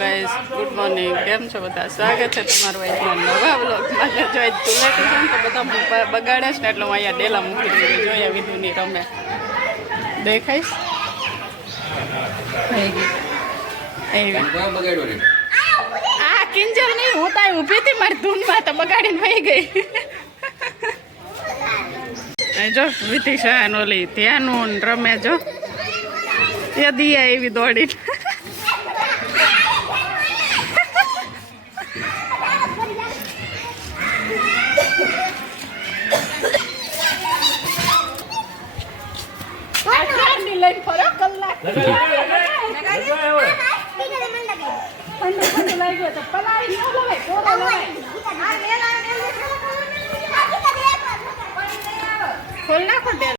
Guys good morning કેમ છો બધા? સ્વાગત છે તમારું આજના નવા બ્લોગમાં જો ધૂળેટી તો બધા બગાડે છે ને એટલે હું અહીંયા ડેલા મૂકી દઉં જોઈએ વિધુની રમે. દેખાઈશ એવી આ કિંજલ નહીં હું તો ઊભી હતી મારી ધૂનમાં તો બગાડીને વહી ગઈ. અહીં જો વિધિ શાહ ઓલી ત્યાંનું રમે જો. એ દિયા એવી દોડીને. ખોલ નાખો તેલ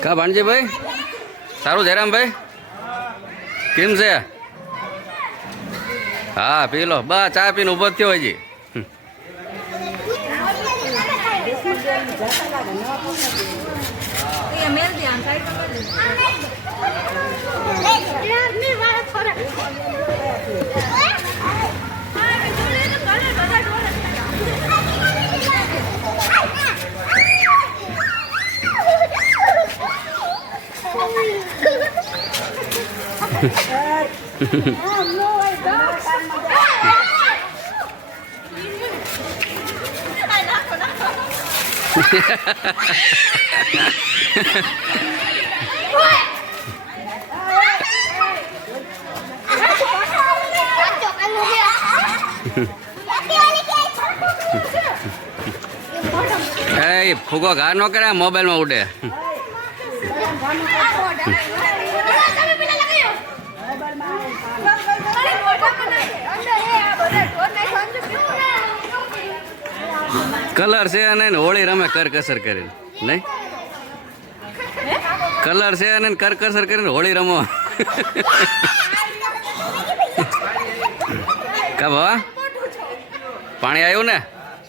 કા ભાણજીભાઈ સારું જયરામભાઈ કેમ છે? હા પી લો. બા ચા પીને ઊભો થયો હજી. એ ફૂગો ઘા ન કરે મોબાઈલમાં ઉડે. કલર છે અને હોળી રમે કરકસર કરીને, નહીં? કલર છે અને કરકસર કરીને હોળી રમો. કા બાબા પાણી આવ્યું ને?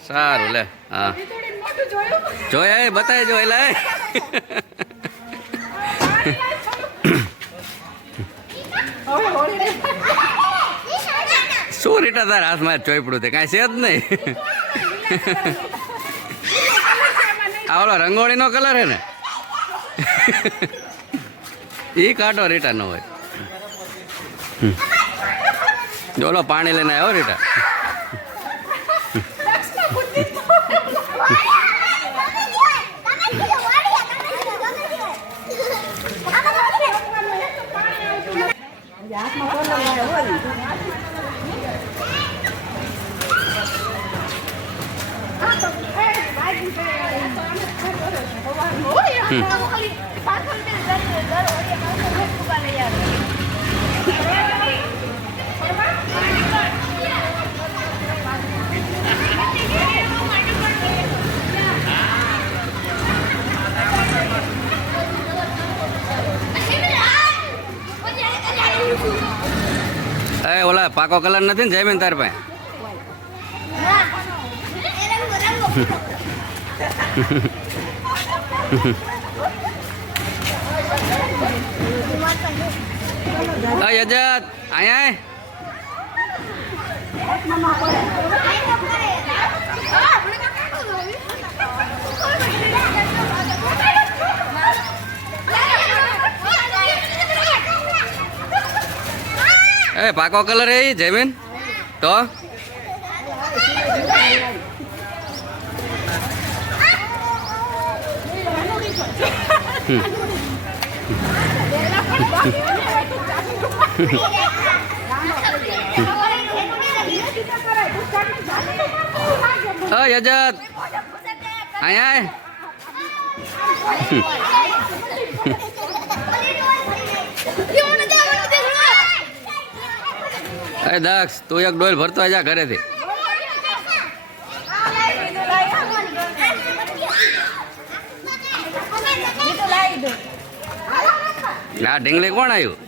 સારું, લે, હા. જોયા બતાય જો એલા. શું રીટા તારા હાથમાં ચોપડું તે કાંઈ છે જ નહીં. આ ઓલો રંગોળીનો કલર હે ને? એ કાંટો રીટા નો હોય. જોલો પાણી લઈને આવ્યો રીટા. એ ઓલા પાકો કલર નથી ને જયમીન તાર પાસે? અય અજત અહીંયા. એ પાકો કલર એ જયમીન તો અય અજત અહીંયા આય. એ દક્ષ તું એક ડોલ ભરતો જા ઘરેથી આ ઢીંગલી કોણ આવ્યું?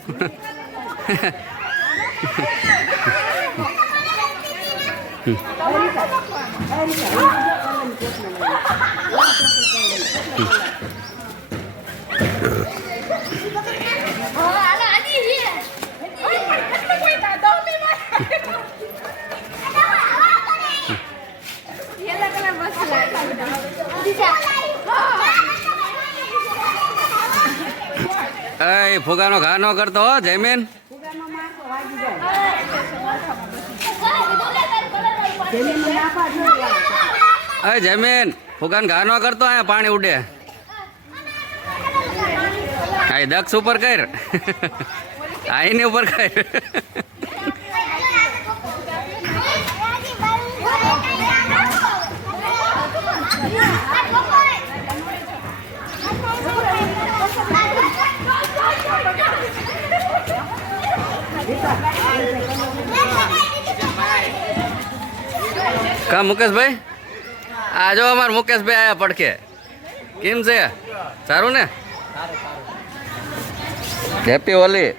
એ ફુગાનો ઘા ન કરતો હો, જયમીન. અરે જમીન ફુગાન ઘા ન કરતો અહીંયા, પાણી ઉડે. આ દક્ષ ઉપર કર. આઈની ઉપર કર. કા, મુકેશભાઈ? આ જો અમાર મુકેશભાઈ આયા પડખે. કેમ છે? સારું ને? હેપી હોલી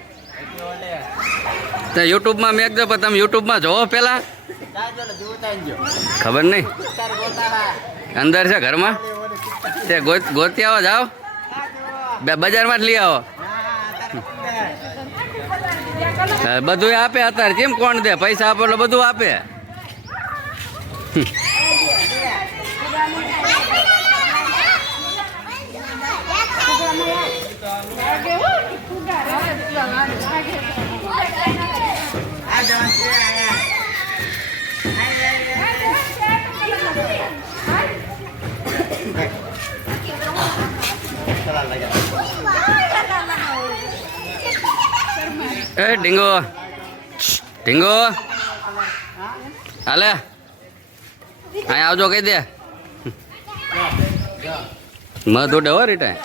યુટ્યુબમાં મેં પણ તમે યુટ્યુબમાં જોવો પેલા. ખબર નહીં? અંદર છે ઘરમાં? તે ગો- ગોતી આવો, જાઓ. બજારમાં જ લઈ આવો. બધું આપે અત્યારે. કેમ કોણ દે? પૈસા આપો એટલે બધું આપે. એ ડીંગો ઢીંગો. હાલે. અહીંયા આવજો, કહી દે. મધ હો રીટા.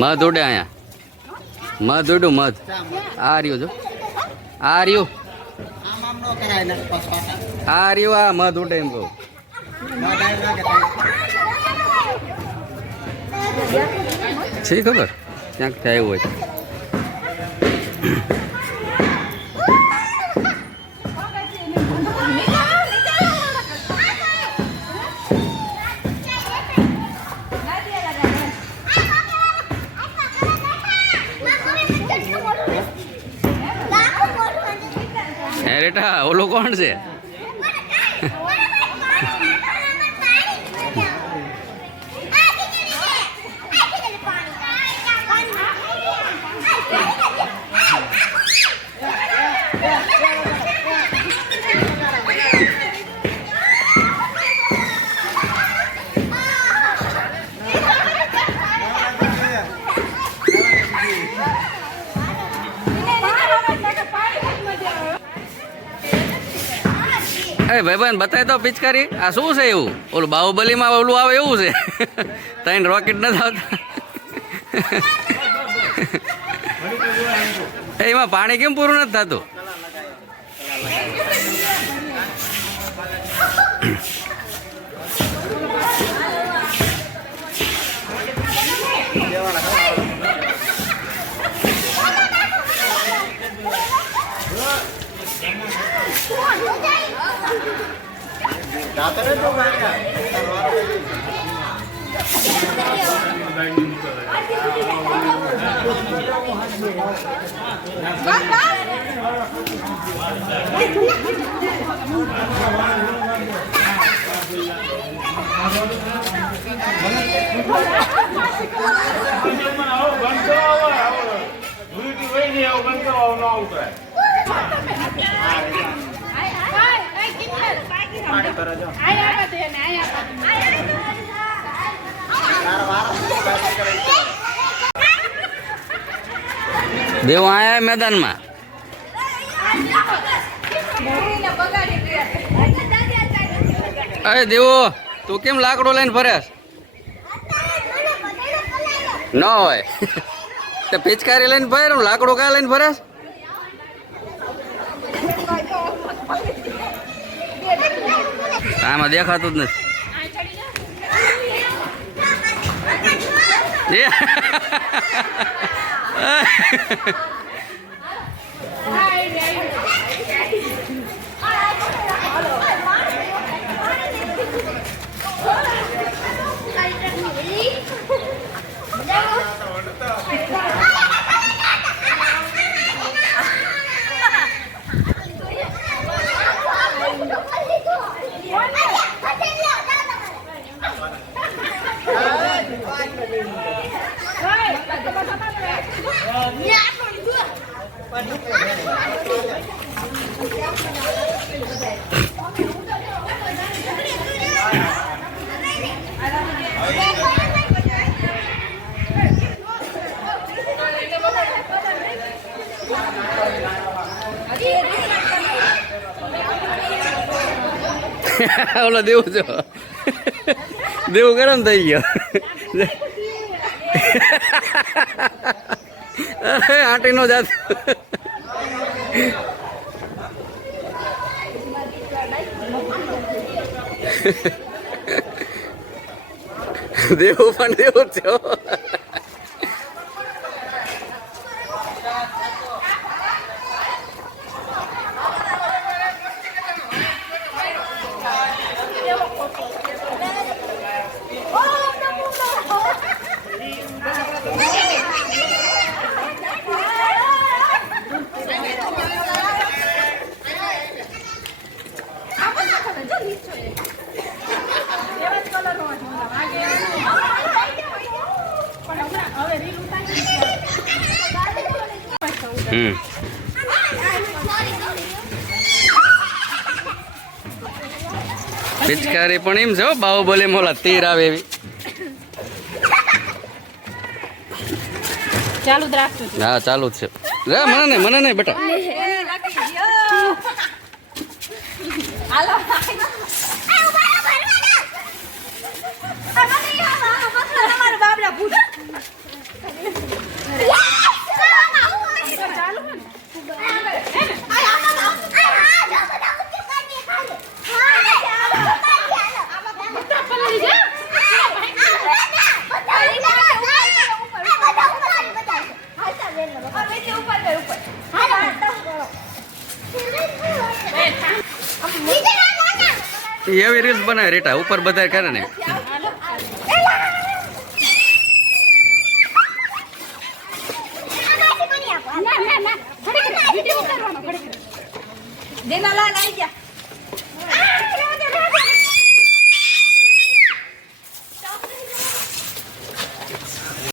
મધ અહીંયા. મધ મધ. આ જો. આ રહ્યું. આ રહ્યું એમ કહું. છે ખબર? ક્યાંક થયું હોય. રેટા ઓલો કોણ છે? અરે ભાઈબંધ બતાય તો પિચકારી. આ શું છે એવું? ઓલું બાહુબલીમાં ઓલું આવે એવું છે? ત્રણ રોકેટ નથી આવતા. એમાં પાણી કેમ પૂરું નથી થતું? બંધ કરવા આવું બંધ કરવા ન. આવું દેવ, આયા મેદાનમાં. અરે દેવો, તું કેમ લાકડો લઈને ફરેસ ન હોય. તો પિચકારી લઈને ફરે લાકડો કા લઈને ફરેસ આમાં દેખાતું જ નથી એ. ઓલો દેવું છો દેવું ગરમ થઈ ગયો. આંટી નો જાત. દેવું પણ દેવું છે હો. હમ. પિચકારી પણ એમ છે હો બાહુબલી મોલા તીર આવે એવી. ચાલુ જ રાખજો. હા ચાલુ જ છે. રે મને નહીં મને નહીં બેટા. એવી રીલ્સ બનાવે રેટા ઉપર બધા કરે